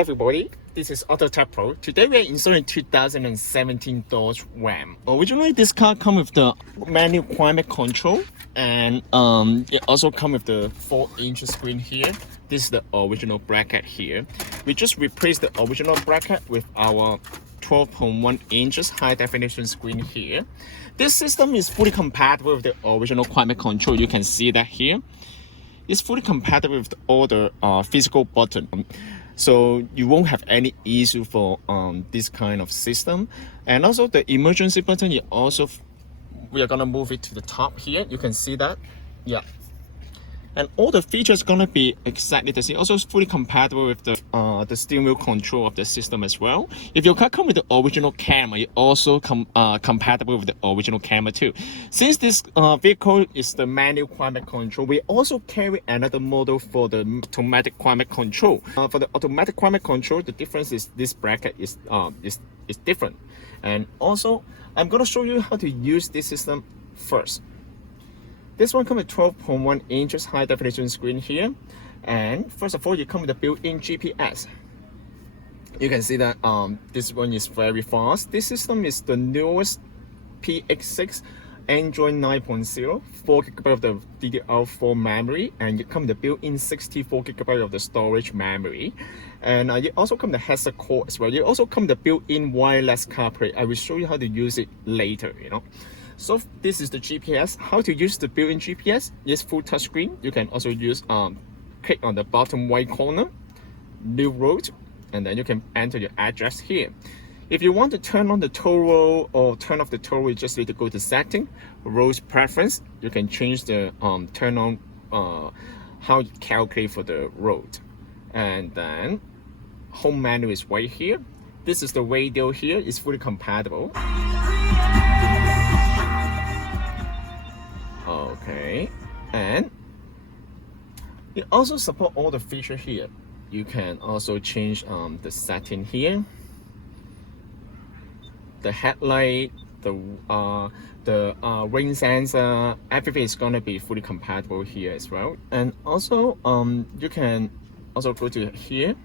everybody, this is AutoTecPro. Today we are installing 2017 Dodge Ram. Originally this car comes with the manual climate control and it also comes with the 4-inch screen here. This is the original bracket here. We just replaced the original bracket with our 12.1 inches high definition screen here. This system is fully compatible with the original climate control. You can see that here. It's fully compatible with all the physical buttons. So you won't have any issue for this kind of system. And also the emergency button, we are gonna move it to the top here. You can see that, yeah. And all the features gonna be exactly the same. Also fully compatible with the steering wheel control of the system as well. If your car comes with the original camera, it also compatible with the original camera too. Since this vehicle is the manual climate control, we also carry another model for the automatic climate control. For the automatic climate control, the difference is this bracket is different. And also, I'm gonna show you how to use this system first. This one comes with 12.1 inches high definition screen here. And first of all, you come with a built-in GPS. You can see that this one is very fast. This system is the newest PX6 Android 9.0, 4GB of the DDR4 memory, and it comes with the built-in 64GB of the storage memory. And it also comes with the headset cord as well. It also comes with the built-in wireless CarPlay. I will show you how to use it later, So this is the GPS. How to use the built-in GPS? It's full touchscreen. You can also use click on the bottom right corner, new road, and then you can enter your address here. If you want to turn on the toll roll or turn off the toll roll, you just need to go to setting, road preference. You can change the turn on how you calculate for the road, and then home menu is right here. This is the radio here. It's fully compatible. Okay, and it also supports all the features here. You can also change the setting here, the headlight, the rain sensor, everything is gonna be fully compatible here as well. And also you can also go to here.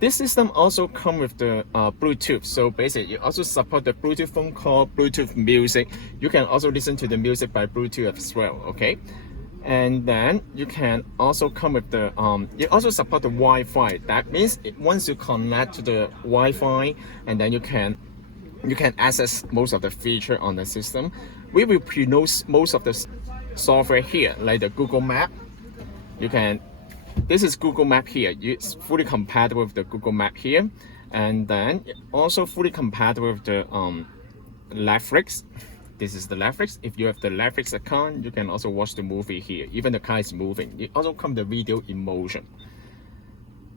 This system also comes with the Bluetooth. So basically, you also support the Bluetooth phone call, Bluetooth music. You can also listen to the music by Bluetooth as well, okay? And then you can also come with the, you also support the Wi-Fi. That means once you connect to the Wi-Fi, and then you can access most of the feature on the system. We will preload most of the software here, like the Google Map. This is Google Map here. It's fully compatible with the Google Map here, and then also fully compatible with the Netflix. This is the Netflix. If you have the Netflix account, you can also watch the movie here. Even the car is moving. It also comes with the video in motion,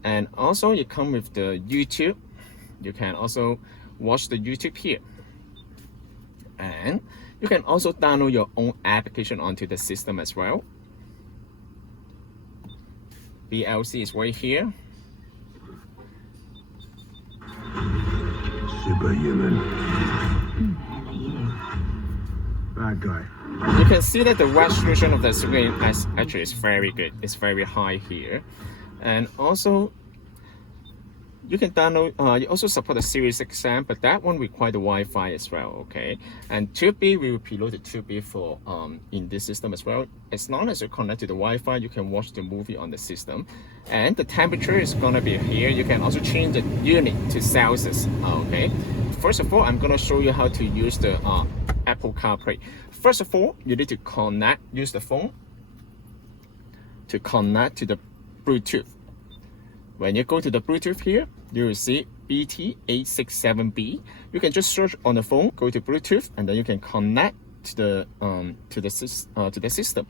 and also it comes with the YouTube. You can also watch the YouTube here, and you can also download your own application onto the system as well. VLC is right here. Superhuman. Bad guy. You can see that the resolution of the screen actually is very good. It's very high here. And also, you can download, you also support the Series XM, but that one requires the Wi-Fi as well, okay? And 2B, we will preload the 2B for in this system as well. As long as you connect to the Wi-Fi, you can watch the movie on the system. And the temperature is gonna be here. You can also change the unit to Celsius, okay? First of all, I'm gonna show you how to use the Apple CarPlay. First of all, you need to use the phone to connect to the Bluetooth. When you go to the Bluetooth here, you will see BT867B. You can just search on the phone, go to Bluetooth, and then you can connect to the system.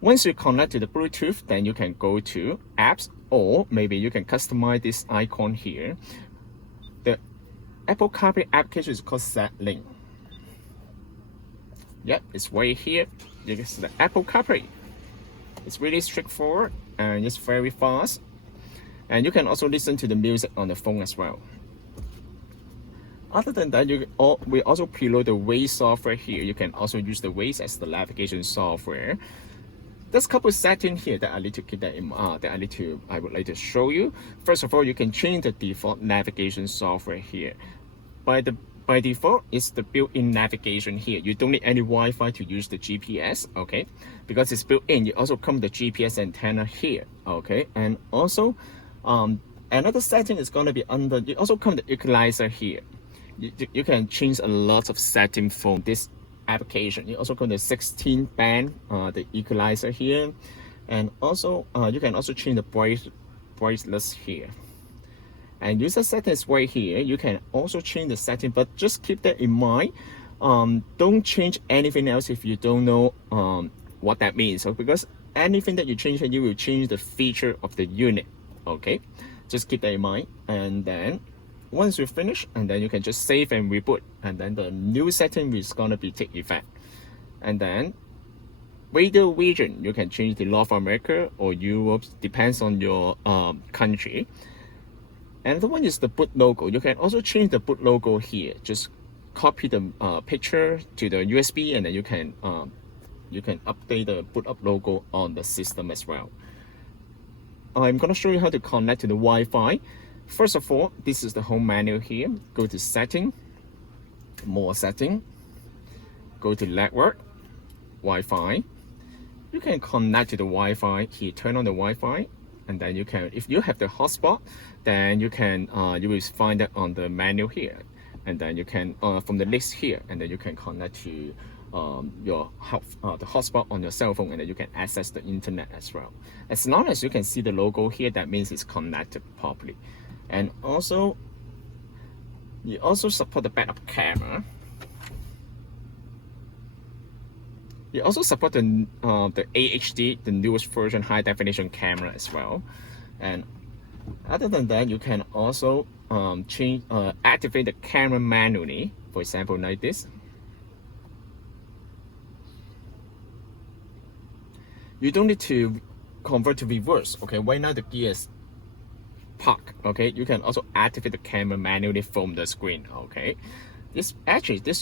Once you connect to the Bluetooth, then you can go to apps, or maybe you can customize this icon here. The Apple CarPlay application is called SetLink. Yep, it's right here. You can see the Apple CarPlay. It's really straightforward and it's very fast. And you can also listen to the music on the phone as well. Other than that, we also preload the Waze software here. You can also use the Waze as the navigation software. There's a couple settings here that I need to keep that in I would like to show you. First of all, you can change the default navigation software here. By default, it's the built-in navigation here. You don't need any Wi-Fi to use the GPS, okay? Because it's built in. You also come with the GPS antenna here, okay? And also, another setting is going to be under. You also come with the equalizer here. You can change a lot of settings from this application. You also go to 16 band, the equalizer here, and also you can also change the brightness here. And user settings right here. You can also change the setting, but just keep that in mind. Don't change anything else if you don't know what that means. So because anything that you change here, you will change the feature of the unit. Okay, just keep that in mind. And then once you finish, and then you can just save and reboot, and then the new setting is gonna be take effect. And then radio region, you can change the North America or Europe, depends on your country. And the one is the boot logo. You can also change the boot logo here. Just copy the picture to the USB, and then you can update the boot up logo on the system as well. I'm gonna show you how to connect to the Wi-Fi. First of all, this is the home menu here. Go to setting, more setting, go to network, Wi-Fi. You can connect to the Wi-Fi here, turn on the Wi-Fi, and then you can, if you have the hotspot, then you can, you will find that on the menu here. And then you can, from the list here, and then you can connect to the hotspot on your cell phone, and then you can access the internet as well. As long as you can see the logo here, that means it's connected properly. And also, you also support the backup camera. You also support the AHD, the newest version high definition camera as well. And other than that, you can also activate the camera manually. For example, like this. You don't need to convert to reverse. Okay, right now the gear is park. Okay, you can also activate the camera manually from the screen. Okay, this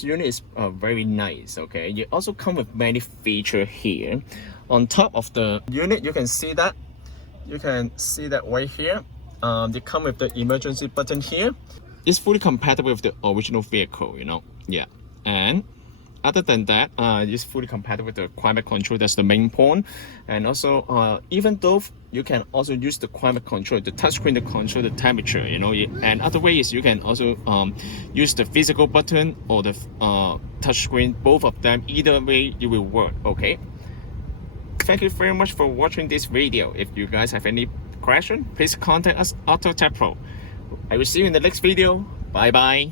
unit is very nice. Okay, you also come with many features here. On top of the unit, you can see that right here. They come with the emergency button here. It's fully compatible with the original vehicle, you know. Yeah, and other than that, it's fully compatible with the climate control. That's the main point. And also, even though you can also use the climate control, the touchscreen to control the temperature, you know. And other ways, you can also use the physical button or the touchscreen. Both of them, either way, it will work. Okay. Thank you very much for watching this video. If you guys have any question, please contact us, AutoTecPro. I will see you in the next video. Bye bye.